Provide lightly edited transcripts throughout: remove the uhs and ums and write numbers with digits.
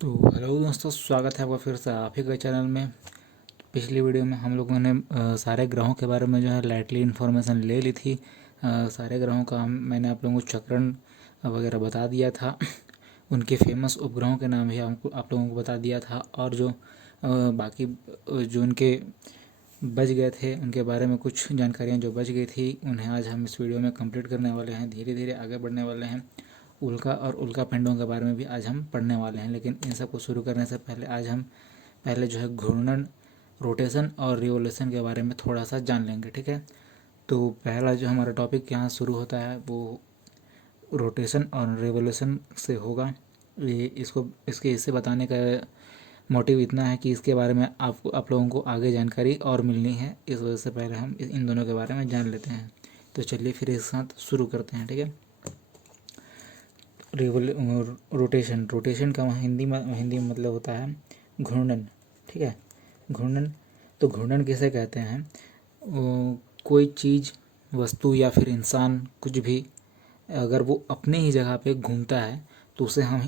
तो हेलो दोस्तों, स्वागत है आपका फिर से आप ही के चैनल में। पिछली वीडियो में हम लोगों ने सारे ग्रहों के बारे में जो है लाइटली इन्फॉर्मेशन ले ली थी। सारे ग्रहों का मैंने आप लोगों को चक्रण वगैरह बता दिया था। उनके फेमस उपग्रहों के नाम भी आपको आप लोगों को बता दिया था। और जो बाकी जो उनके बच गए थे उनके बारे में कुछ जानकारियाँ जो बच गई थी उन्हें आज हम इस वीडियो में कंप्लीट करने वाले हैं। धीरे धीरे आगे बढ़ने वाले हैं। उल्का और उल्का पिंडों के बारे में भी आज हम पढ़ने वाले हैं। लेकिन इन सब को शुरू करने से पहले आज हम पहले जो है घूर्णन, रोटेशन और रिवोल्यूशन के बारे में थोड़ा सा जान लेंगे। ठीक है, तो पहला जो हमारा टॉपिक यहाँ शुरू होता है वो रोटेशन और रिवोल्यूशन से होगा। ये इसको इसके इससे बताने का मोटिव इतना है कि इसके बारे में आप लोगों को आगे जानकारी और मिलनी है। इस वजह से पहले हम इन दोनों के बारे में जान लेते हैं। तो चलिए फिर एक साथ शुरू करते हैं। ठीक है, रोटेशन रोटेशन का हिंदी में मतलब होता है घूर्णन। ठीक है, घूर्णन। तो घूर्णन किसे कहते हैं? कोई चीज़, वस्तु या फिर इंसान कुछ भी अगर वो अपने ही जगह पे घूमता है तो उसे हम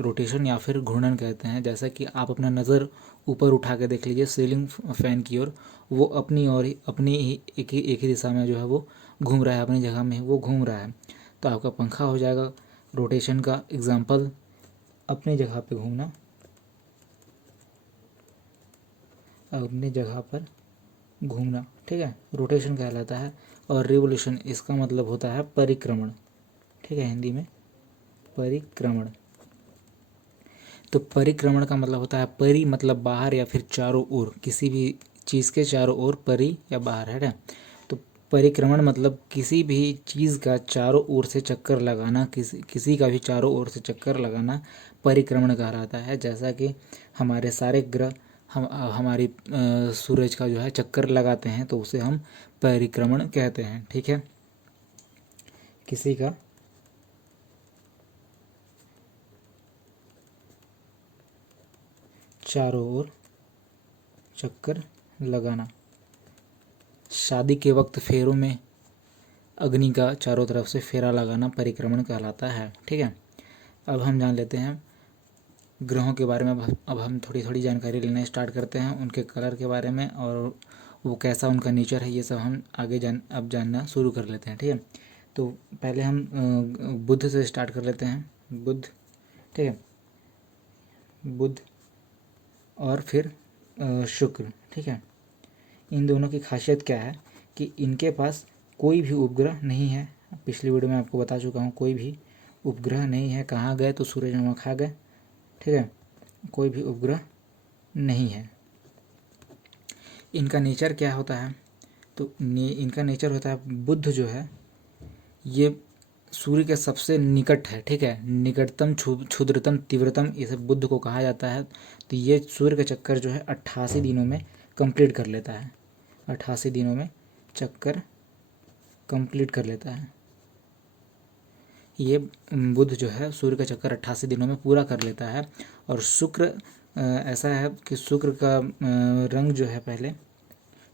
रोटेशन या फिर घूर्णन कहते हैं। जैसा कि आप अपना नज़र ऊपर उठा के देख लीजिए सीलिंग फैन की ओर, वो अपनी और अपनी ही एक ही दिशा में जो है वो घूम रहा है, अपनी जगह में वो घूम रहा है। तो आपका पंखा हो जाएगा रोटेशन का एग्जाम्पल। अपनी जगह पे घूमना, अपनी जगह पर घूमना, ठीक है, रोटेशन कहलाता है। और रिवोल्यूशन इसका मतलब होता है परिक्रमण। ठीक है, हिंदी में परिक्रमण। तो परिक्रमण का मतलब होता है परि मतलब बाहर या फिर चारों ओर, किसी भी चीज़ के चारों ओर, परि या बाहर, है ना। तो परिक्रमण मतलब किसी भी चीज़ का चारों ओर से चक्कर लगाना, किसी का भी चारों ओर से चक्कर लगाना परिक्रमण कहलाता है। जैसा कि हमारे सारे ग्रह हमारी सूरज का जो है चक्कर लगाते हैं तो उसे हम परिक्रमण कहते हैं। ठीक है, किसी का चारों ओर चक्कर लगाना। शादी के वक्त फेरों में अग्नि का चारों तरफ से फेरा लगाना परिक्रमण कहलाता है। ठीक है, अब हम जान लेते हैं ग्रहों के बारे में। अब हम थोड़ी थोड़ी जानकारी लेना स्टार्ट करते हैं उनके कलर के बारे में और वो कैसा उनका नेचर है, ये सब हम आगे अब जानना शुरू कर लेते हैं। ठीक है, तो पहले हम बुध से स्टार्ट कर लेते हैं। बुध, ठीक है, बुध और फिर शुक्र। ठीक है, इन दोनों की खासियत क्या है कि इनके पास कोई भी उपग्रह नहीं है। पिछली वीडियो में आपको बता चुका हूँ, कोई भी उपग्रह नहीं है। कहाँ गए तो सूरज नमक खा गए। ठीक है, कोई भी उपग्रह नहीं है। इनका नेचर क्या होता है? तो इनका नेचर होता है, बुध जो है ये सूर्य के सबसे निकट है। ठीक है, निकटतम, क्षुद्रतम, तीव्रतम, इसे बुध को कहा जाता है। तो ये सूर्य का चक्कर जो है 88 दिनों में कंप्लीट कर लेता है। 88 दिनों में चक्कर कंप्लीट कर लेता है। ये बुध जो है सूर्य का चक्कर 88 दिनों में पूरा कर लेता है। और शुक्र ऐसा है कि शुक्र का रंग जो है, पहले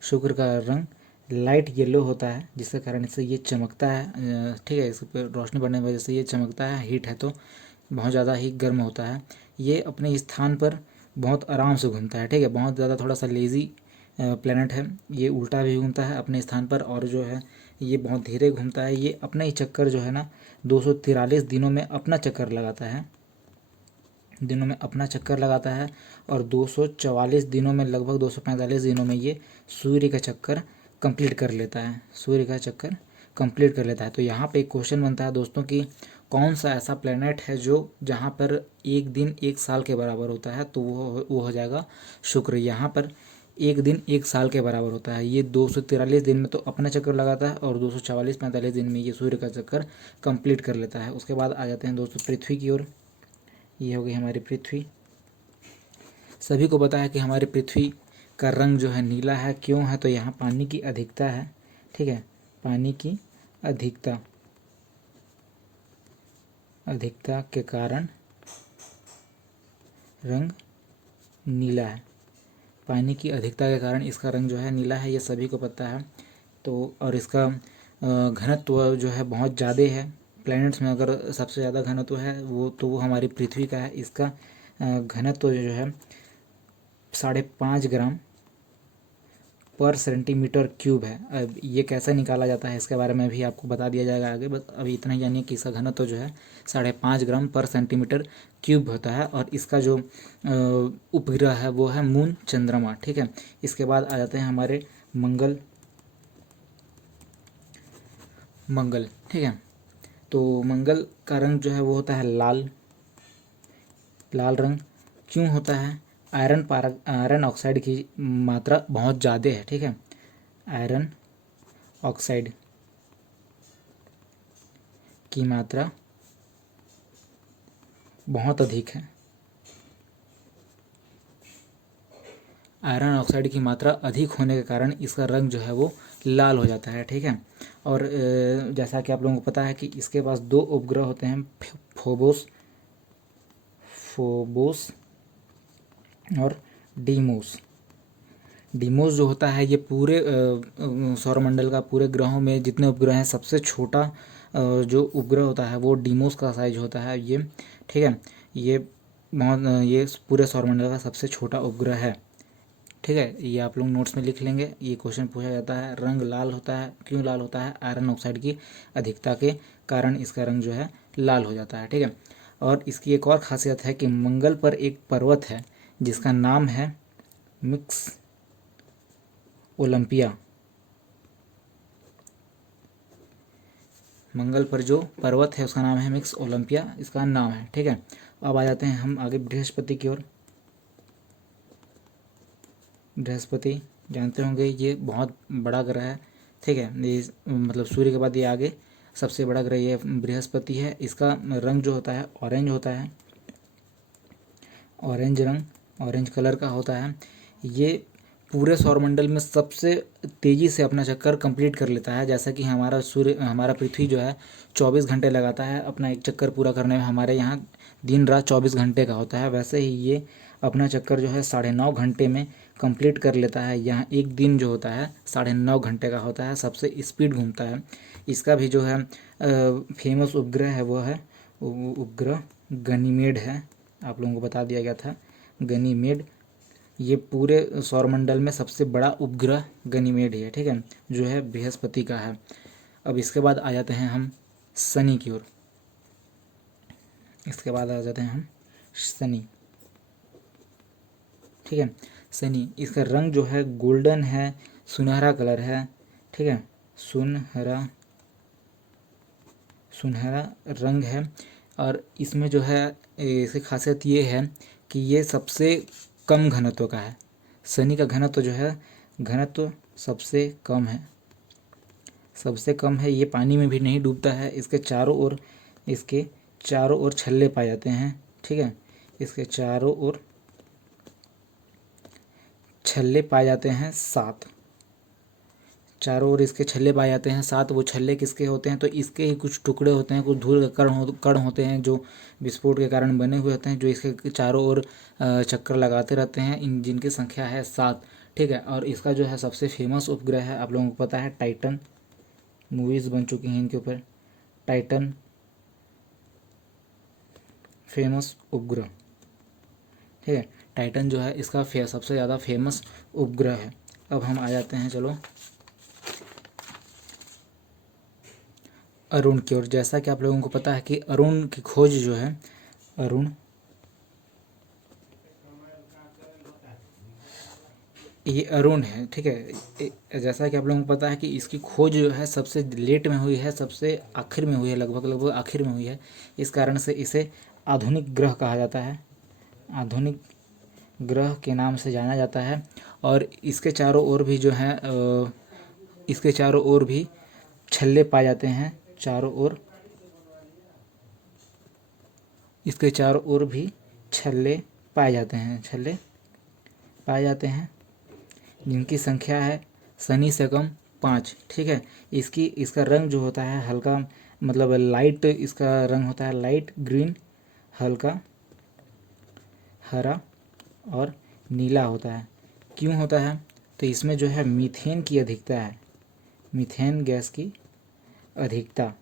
शुक्र का रंग लाइट येलो होता है जिसके कारण से ये चमकता है। ठीक है, इस पर रोशनी पड़ने की वजह से ये चमकता है। हीट है तो बहुत ज़्यादा ही गर्म होता है। ये अपने स्थान पर बहुत आराम से घूमता है। ठीक है, बहुत ज़्यादा थोड़ा सा लेज़ी प्लेनेट है। ये उल्टा भी घूमता है अपने स्थान पर और जो है ये बहुत धीरे घूमता है। ये अपना ही चक्कर जो है ना 243 दिनों में अपना चक्कर लगाता है, दिनों में अपना चक्कर लगाता है। और 244 दिनों में, लगभग 245 दिनों में ये सूर्य का चक्कर कंप्लीट कर लेता है। सूर्य का चक्कर कंप्लीट कर लेता है। तो यहाँ पे एक क्वेश्चन बनता है दोस्तों कि कौन सा ऐसा प्लेनेट है जो जहाँ पर एक दिन एक साल के बराबर होता है? तो वो हो जाएगा शुक्र। यहाँ पर एक दिन एक साल के बराबर होता है। ये 243 दिन में तो अपना चक्कर लगाता है और 244-45 दिन में ये सूर्य का चक्कर कंप्लीट कर लेता है। उसके बाद आ जाते हैं दोस्तों पृथ्वी की ओर। ये हो गई हमारी पृथ्वी। सभी को पता है कि हमारी पृथ्वी का रंग जो है नीला है। क्यों है? तो यहाँ पानी की अधिकता है। ठीक है, पानी की अधिकता अधिकता के कारण रंग नीला है। पानी की अधिकता के कारण इसका रंग जो है नीला है, ये सभी को पता है। तो और इसका घनत्व जो है बहुत ज़्यादा है। प्लैनेट्स में अगर सबसे ज़्यादा घनत्व है वो तो वो हमारी पृथ्वी का है। इसका घनत्व जो है 5.5 ग्राम पर सेंटीमीटर क्यूब है। अब ये कैसे निकाला जाता है इसके बारे में भी आपको बता दिया जाएगा आगे, बस अभी इतना ही जानिए कि इसका घनत्व जो है 5.5 ग्राम पर सेंटीमीटर क्यूब होता है। और इसका जो उपग्रह है वो है मून चंद्रमा, ठीक है। इसके बाद आ जाते हैं हमारे मंगल, ठीक है। तो मंगल का रंग जो है वो होता है लाल रंग। क्यों होता है? आयरन ऑक्साइड की मात्रा बहुत ज़्यादा है, ठीक है। आयरन ऑक्साइड की मात्रा बहुत अधिक है। आयरन ऑक्साइड की मात्रा अधिक होने के कारण इसका रंग जो है वो लाल हो जाता है, ठीक है। और जैसा कि आप लोगों को पता है कि इसके पास 2 उपग्रह होते हैं, फोबोस और डीमोस। डीमोस जो होता है ये पूरे सौरमंडल का, पूरे ग्रहों में जितने उपग्रह हैं सबसे छोटा जो उपग्रह होता है वो डीमोस का साइज होता है ये, ठीक है। ये ये पूरे सौरमंडल का सबसे छोटा उपग्रह है, ठीक है। ये आप लोग नोट्स में लिख लेंगे। ये क्वेश्चन पूछा जाता है, रंग लाल होता है, क्यों लाल होता है? आयरन ऑक्साइड की अधिकता के कारण इसका रंग जो है लाल हो जाता है, ठीक है। और इसकी एक और खासियत है कि मंगल पर एक पर्वत है जिसका नाम है मिक्स ओलंपिया। मंगल पर जो पर्वत है उसका नाम है मिक्स ओलंपिया, इसका नाम है, ठीक है। अब आ जाते हैं हम आगे बृहस्पति की ओर। बृहस्पति जानते होंगे ये बहुत बड़ा ग्रह है, ठीक है। ये मतलब सूर्य के बाद ये आगे सबसे बड़ा ग्रह ये बृहस्पति है। इसका रंग जो होता है ऑरेंज होता है, ऑरेंज रंग, ऑरेंज कलर का होता है। ये पूरे सौरमंडल में सबसे तेज़ी से अपना चक्कर कंप्लीट कर लेता है। जैसा कि हमारा पृथ्वी जो है 24 घंटे लगाता है अपना एक चक्कर पूरा करने में, हमारे यहाँ दिन रात 24 घंटे का होता है, वैसे ही ये अपना चक्कर जो है 9.5 घंटे में कंप्लीट कर लेता है। यहाँ एक दिन जो होता है 9.5 घंटे का होता है, सबसे स्पीड घूमता है। इसका भी जो है फेमस उपग्रह है वो है उपग्रह गनीमेड है, आप लोगों को बता दिया गया था गनीमेड। ये पूरे सौरमंडल में सबसे बड़ा उपग्रह गनीमेड है, ठीक है, जो है बृहस्पति का है। अब इसके बाद आ जाते हैं हम शनि की ओर। इसके बाद आ जाते हैं हम शनि, ठीक है। शनि, इसका रंग जो है गोल्डन है, सुनहरा कलर है, ठीक है, सुनहरा रंग है। और इसमें जो है इसकी खासियत ये है कि ये सबसे कम घनत्व का है। शनि का घनत्व जो है, घनत्व सबसे कम है। ये पानी में भी नहीं डूबता है। इसके चारों ओर छल्ले पाए जाते हैं, ठीक है। इसके चारों ओर छल्ले पाए जाते हैं 7, चारों ओर इसके छल्ले पाए जाते हैं 7। वो छल्ले किसके होते हैं? तो इसके ही कुछ टुकड़े होते हैं, कुछ धूल के कण होते हैं जो विस्फोट के कारण बने हुए होते हैं, जो इसके चारों ओर चक्कर लगाते रहते हैं, इन जिनकी संख्या है 7, ठीक है। और इसका जो है सबसे फेमस उपग्रह है, आप लोगों को पता है टाइटन, मूवीज़ बन चुकी हैं इनके ऊपर। टाइटन फेमस उपग्रह, ठीक है। टाइटन जो है इसका सबसे ज़्यादा फेमस उपग्रह है। अब हम आ जाते हैं चलो अरुण की ओर। जैसा कि आप लोगों को पता है कि अरुण की खोज जो है, अरुण ये अरुण है, ठीक है। जैसा कि आप लोगों को पता है कि इसकी खोज जो है सबसे लेट में हुई है, सबसे आखिर में हुई है, लगभग आखिर में हुई है। इस कारण से इसे आधुनिक ग्रह कहा जाता है, आधुनिक ग्रह के नाम से जाना जाता है। और इसके चारों ओर भी जो है इसके चारों ओर भी छल्ले पाए जाते हैं, चारों ओर इसके चारों ओर भी छल्ले पाए जाते हैं, जिनकी संख्या है शनि से कम 5, ठीक है। इसका रंग जो होता है हल्का, मतलब लाइट, इसका रंग होता है लाइट ग्रीन, हल्का हरा और नीला होता है। क्यों होता है? तो इसमें जो है मीथेन की अधिकता है, मीथेन गैस की अधिकता,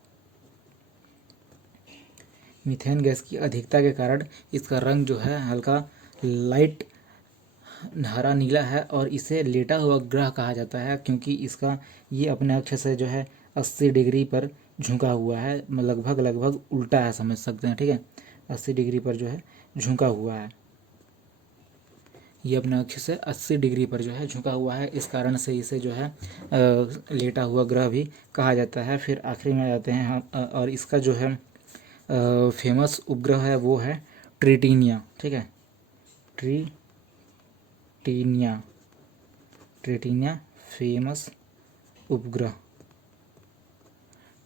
मीथेन गैस की अधिकता के कारण इसका रंग जो है हल्का लाइट हरा नीला है और इसे लेटा हुआ ग्रह कहा जाता है, क्योंकि इसका ये अपने अक्ष से जो है 80 डिग्री पर झुका हुआ है, लगभग लगभग उल्टा है, समझ सकते हैं। ठीक है, 80 डिग्री पर जो है झुका हुआ है, ये अपने अक्ष से 80 डिग्री पर जो है झुका हुआ है, इस कारण से इसे जो है लेटा हुआ ग्रह भी कहा जाता है। फिर आखिरी में आ जाते हैं हम, और इसका जो है फेमस उपग्रह है वो है ट्रिटिनिया। ठीक है, ट्रिटिनिया, ट्रिटिनिया फेमस उपग्रह,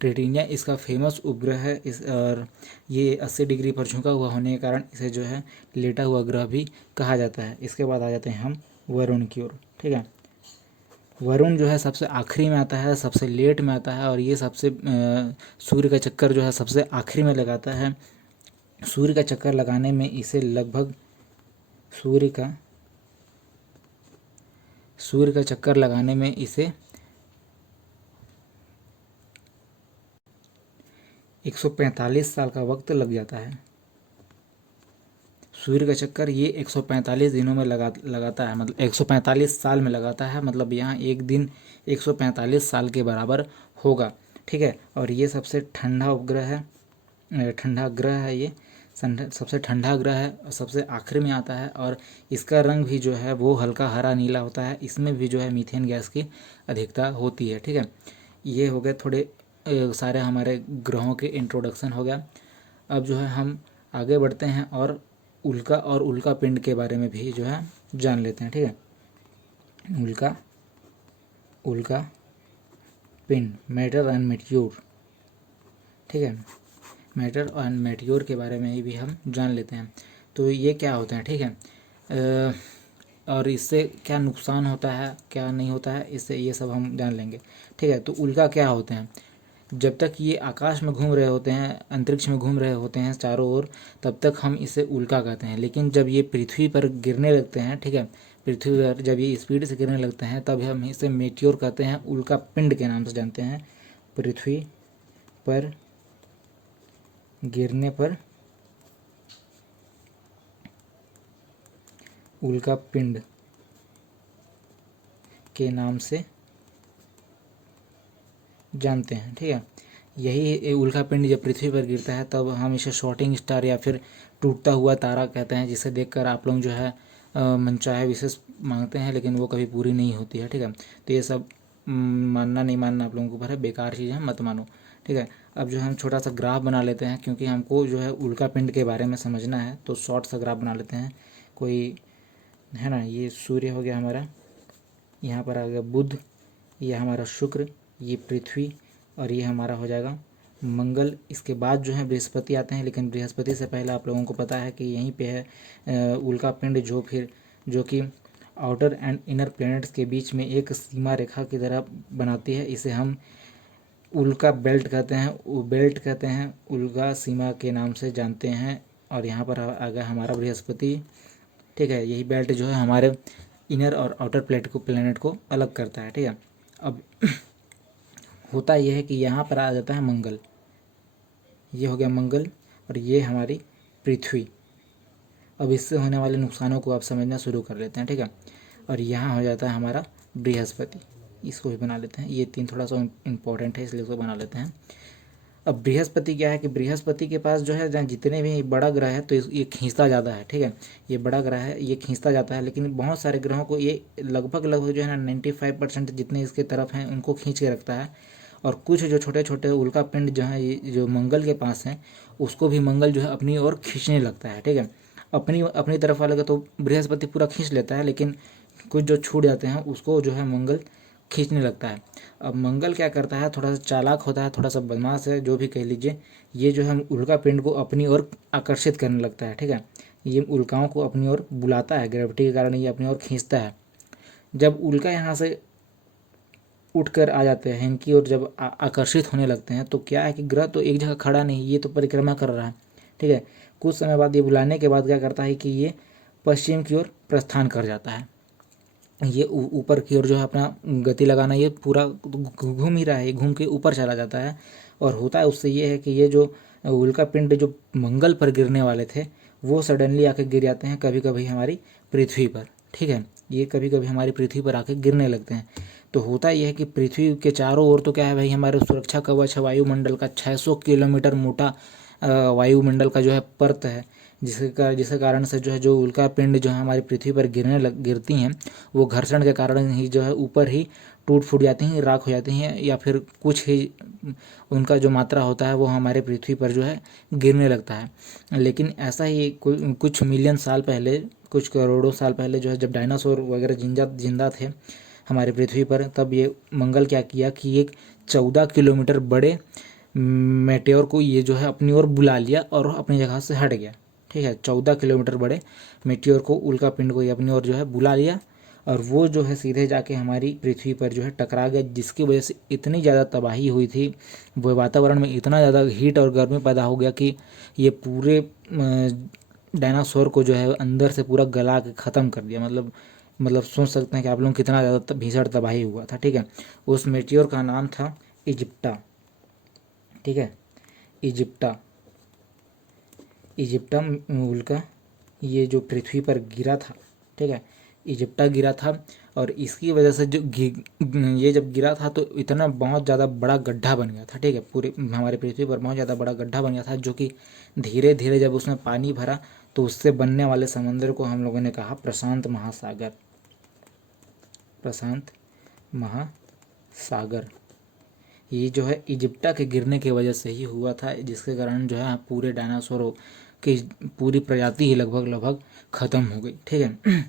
ट्रिटिनिया इसका फेमस उपग्रह है। इस और ये 80 डिग्री पर झुका हुआ होने के कारण इसे जो है लेटा हुआ ग्रह भी कहा जाता है। इसके बाद आ जाते हैं हम वरुण की ओर। ठीक है, वरुण जो है सबसे आखिरी में आता है, सबसे लेट में आता है, और ये सबसे सूर्य का चक्कर जो है सबसे आखिरी में लगाता है। सूर्य का चक्कर लगाने में इसे लगभग सूर्य का चक्कर लगाने में इसे 145 साल का वक्त लग जाता है। सूर्य का चक्कर ये 145 दिनों में लगाता है, मतलब 145 साल में लगाता है, मतलब यहाँ एक दिन 145 साल के बराबर होगा। ठीक है, और ये सबसे ठंडा उपग्रह है, ठंडा ग्रह है, ये सबसे ठंडा ग्रह है और सबसे आखिर में आता है, और इसका रंग भी जो है वो हल्का हरा नीला होता है। इसमें भी जो है मीथेन गैस की अधिकता होती है। ठीक है, ये हो गए थोड़े सारे हमारे ग्रहों के इंट्रोडक्शन हो गया। अब जो है हम आगे बढ़ते हैं और उल्का और उल्का पिंड के बारे में भी जो है जान लेते हैं। ठीक है, उल्का पिंड, मैटर एंड मेट्योर। ठीक है, मैटर एंड मेट्योर के बारे में भी हम जान लेते हैं। तो ये क्या होते हैं, ठीक है, और इससे क्या नुकसान होता है क्या नहीं होता है, इससे ये सब हम जान लेंगे। ठीक है, तो उल्का क्या होते हैं? जब तक ये आकाश में घूम रहे होते हैं, अंतरिक्ष में घूम रहे होते हैं चारों ओर, तब तक हम इसे उल्का कहते हैं। लेकिन जब ये पृथ्वी पर गिरने लगते हैं, ठीक है, पृथ्वी पर जब ये स्पीड से गिरने लगते हैं, तब हम इसे मेट्योर कहते हैं, उल्का पिंड के नाम से जानते हैं। पृथ्वी पर गिरने पर उल्का पिंड के नाम से जानते हैं। ठीक है, यही उल्का पिंड जब पृथ्वी पर गिरता है तब हम इसे शॉटिंग स्टार या फिर टूटता हुआ तारा कहते हैं, जिसे देखकर आप लोग जो है मनचाहे विशेष मांगते हैं, लेकिन वो कभी पूरी नहीं होती है। ठीक है, तो ये सब मानना नहीं मानना आप लोगों के ऊपर है, बेकार चीज़ है, मत मानो। ठीक है, अब जो हम छोटा सा ग्राफ बना लेते हैं, क्योंकि हमको जो है उल्का पिंड के बारे में समझना है, तो शॉर्ट सा ग्राफ बना लेते हैं कोई, है ना। ये सूर्य हो गया हमारा, यहाँ पर आ गया बुध, ये हमारा शुक्र, ये पृथ्वी, और ये हमारा हो जाएगा मंगल। इसके बाद जो है बृहस्पति आते हैं, लेकिन बृहस्पति से पहले आप लोगों को पता है कि यहीं पे है उल्का पिंड, जो कि आउटर एंड इनर प्लैनेट्स के बीच में एक सीमा रेखा की तरह बनाती है। इसे हम उल्का बेल्ट कहते हैं, बेल्ट कहते हैं, उल्का सीमा के नाम से जानते हैं। और यहाँ पर आ गया हमारा बृहस्पति। ठीक है, यही बेल्ट जो है हमारे इनर और आउटर प्लैनेट को अलग करता है। ठीक है, अब होता यह है कि यहाँ पर आ जाता है मंगल, ये हो गया मंगल, और ये हमारी पृथ्वी। अब इससे होने वाले नुकसानों को आप समझना शुरू कर लेते हैं। ठीक है, और यहाँ हो जाता है हमारा बृहस्पति, इसको भी बना लेते हैं। ये तीन थोड़ा सा इम्पोर्टेंट है, इसलिए इसको बना लेते हैं। अब बृहस्पति क्या है कि बृहस्पति के पास जो है जहाँ जितने भी बड़ा ग्रह है, तो ये खींचता ज़्यादा है। ठीक है, ये बड़ा ग्रह है, ये खींचता जाता है, लेकिन बहुत सारे ग्रहों को ये लगभग जो है ना 95% जितने इसके तरफ हैं उनको खींच के रखता है। और कुछ जो छोटे छोटे उल्का पिंड जो है, ये जो मंगल के पास हैं, उसको भी मंगल जो है अपनी ओर खींचने लगता है। ठीक है, अपनी अपनी तरफ वाले का तो बृहस्पति पूरा खींच लेता है, लेकिन कुछ जो छूट जाते हैं उसको जो है मंगल खींचने लगता है। अब मंगल क्या करता है, थोड़ा सा चालाक होता है, थोड़ा सा बदमाश है, जो भी कह लीजिए, ये जो है उल्का पिंड को अपनी ओर आकर्षित करने लगता है। ठीक है, ये उल्काओं को अपनी ओर बुलाता है, ग्रेविटी के कारण ये अपनी ओर खींचता है। जब उल्का यहाँ से उठकर आ जाते हैं इनकी ओर, जब आकर्षित होने लगते हैं, तो क्या है कि ग्रह तो एक जगह खड़ा नहीं, ये तो परिक्रमा कर रहा है। ठीक है, कुछ समय बाद ये बुलाने के बाद क्या करता है कि ये पश्चिम की ओर प्रस्थान कर जाता है। ये ऊपर की ओर जो है अपना गति लगाना, ये पूरा घूम ही रहा है, घूम के ऊपर चला जाता है। और होता है उससे ये है कि ये जो उल्का पिंड जो मंगल पर गिरने वाले थे वो सडनली आके गिर जाते हैं कभी कभी हमारी पृथ्वी पर। ठीक है, ये कभी कभी हमारी पृथ्वी पर आके गिरने लगते हैं। तो होता यह है कि पृथ्वी के चारों ओर तो क्या है भाई, हमारे सुरक्षा कवच है वायुमंडल का 600 किलोमीटर मोटा वायुमंडल का जो है परत है, जिसके कारण से जो है जो उल्का पिंड जो है हमारी पृथ्वी पर गिरती हैं वो घर्षण के कारण ही जो है ऊपर ही टूट फूट जाती हैं, राख हो जाती हैं, या फिर कुछ ही उनका जो मात्रा होता है वो हमारे पृथ्वी पर जो है गिरने लगता है। लेकिन ऐसा ही कुछ मिलियन साल पहले, कुछ करोड़ों साल पहले जो है जब डायनासोर वगैरह जिंदा थे हमारी पृथ्वी पर, तब ये मंगल क्या किया कि एक 14 किलोमीटर बड़े मेटेओर को ये जो है अपनी ओर बुला लिया और अपनी जगह से हट गया। ठीक है, 14 किलोमीटर बड़े मेटेओर को, उल्का पिंड को ये अपनी ओर जो है बुला लिया और वो जो है सीधे जाके हमारी पृथ्वी पर जो है टकरा गया, जिसकी वजह से इतनी ज़्यादा तबाही हुई थी, वो वातावरण में इतना ज़्यादा हीट और गर्मी पैदा हो गया कि ये पूरे डायनासोर को जो है अंदर से पूरा गला के ख़त्म कर दिया। मतलब सोच सकते हैं कि आप लोग कितना ज़्यादा भीषण तबाही हुआ था। ठीक है, उस मेटियोर का नाम था इजिप्टा। ठीक है, इजिप्टा उल्का ये जो पृथ्वी पर गिरा था। ठीक है, इजिप्टा गिरा था और इसकी वजह से जो ये जब गिरा था तो इतना बहुत ज़्यादा बड़ा गड्ढा बन गया था। ठीक है, पूरे हमारे पृथ्वी पर बहुत ज़्यादा बड़ा गड्ढा बन गया था, जो कि धीरे धीरे जब उसमें पानी भरा तो उससे बनने वाले समंदर को हम लोगों ने कहा प्रशांत महासागर। प्रशांत महासागर ये जो है इजिप्टा के गिरने की वजह से ही हुआ था, जिसके कारण जो है पूरे डायनासोरों की पूरी प्रजाति ही लगभग ख़त्म हो गई। ठीक है,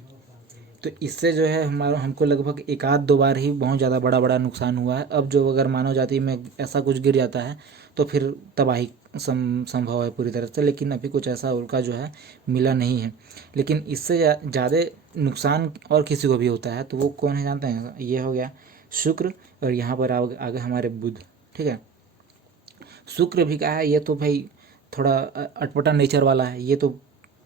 तो इससे जो है हमको लगभग एक आध दो बार ही बहुत ज़्यादा बड़ा नुकसान हुआ है। अब जो अगर मानव जाति में ऐसा कुछ गिर जाता है तो फिर तबाही संभव है पूरी तरह से, लेकिन अभी कुछ ऐसा उल्का जो है मिला नहीं है। लेकिन इससे ज़्यादा नुकसान और किसी को भी होता है, तो वो कौन है जानते हैं? ये हो गया शुक्र, और यहाँ पर आगे हमारे बुध। ठीक है, शुक्र भी क्या है, ये तो भाई थोड़ा अटपटा नेचर वाला है, ये तो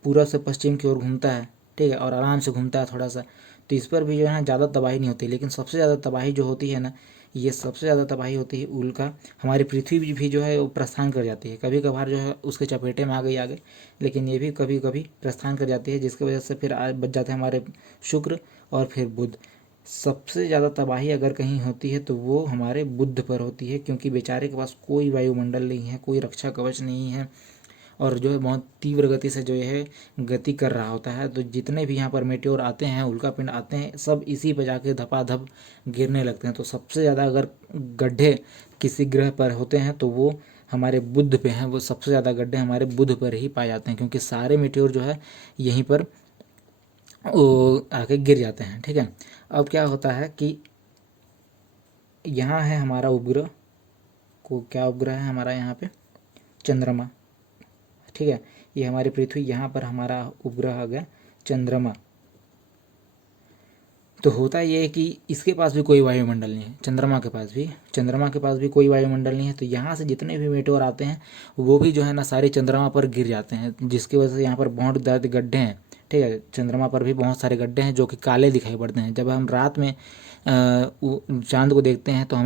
पूरब से पश्चिम की ओर घूमता है। ठीक है, और आराम से घूमता है थोड़ा सा, तो इस पर भी जो है ना ज़्यादा तबाही नहीं होती। लेकिन सबसे ज़्यादा तबाही जो होती है ना, ये सबसे ज़्यादा तबाही होती है उल्का। हमारी पृथ्वी भी जो है वो प्रस्थान कर जाती है, कभी कभार जो है उसके चपेटे में आ गई आगे, लेकिन ये भी कभी कभी प्रस्थान कर जाती है, जिसकी वजह से फिर बच जाते हैं हमारे शुक्र और फिर बुध। सबसे ज़्यादा तबाही अगर कहीं होती है तो वो हमारे बुध पर होती है, क्योंकि बेचारे के पास कोई वायुमंडल नहीं है, कोई रक्षा कवच नहीं है, और जो है बहुत तीव्र गति से जो है गति कर रहा होता है। तो जितने भी यहाँ पर मेटेओर आते हैं, उल्का पिंड आते हैं, सब इसी पर जाके धपाधप गिरने लगते हैं। तो सबसे ज़्यादा अगर गड्ढे किसी ग्रह पर होते हैं तो वो हमारे बुध पे हैं, वो सबसे ज़्यादा गड्ढे हमारे बुध पर ही पाए जाते हैं, क्योंकि सारे मेटेओर जो है यहीं पर वो आके गिर जाते हैं। ठीक है, अब क्या होता है कि यहाँ है हमारा उपग्रह को, क्या उपग्रह है हमारा यहाँ पे? चंद्रमा। ठीक है, ये हमारी पृथ्वी, यहाँ पर हमारा उपग्रह आ गया चंद्रमा। तो होता ये है कि इसके पास भी कोई वायुमंडल नहीं है, चंद्रमा के पास भी कोई वायुमंडल नहीं है। तो यहाँ से जितने भी मेटेओर आते हैं वो भी जो है ना सारे चंद्रमा पर गिर जाते हैं, जिसकी वजह से यहाँ पर बहुत ज़्यादा गड्ढे हैं। ठीक है, चंद्रमा पर भी बहुत सारे गड्ढे हैं जो कि काले दिखाई पड़ते हैं। जब हम रात में चांद को देखते हैं तो हमें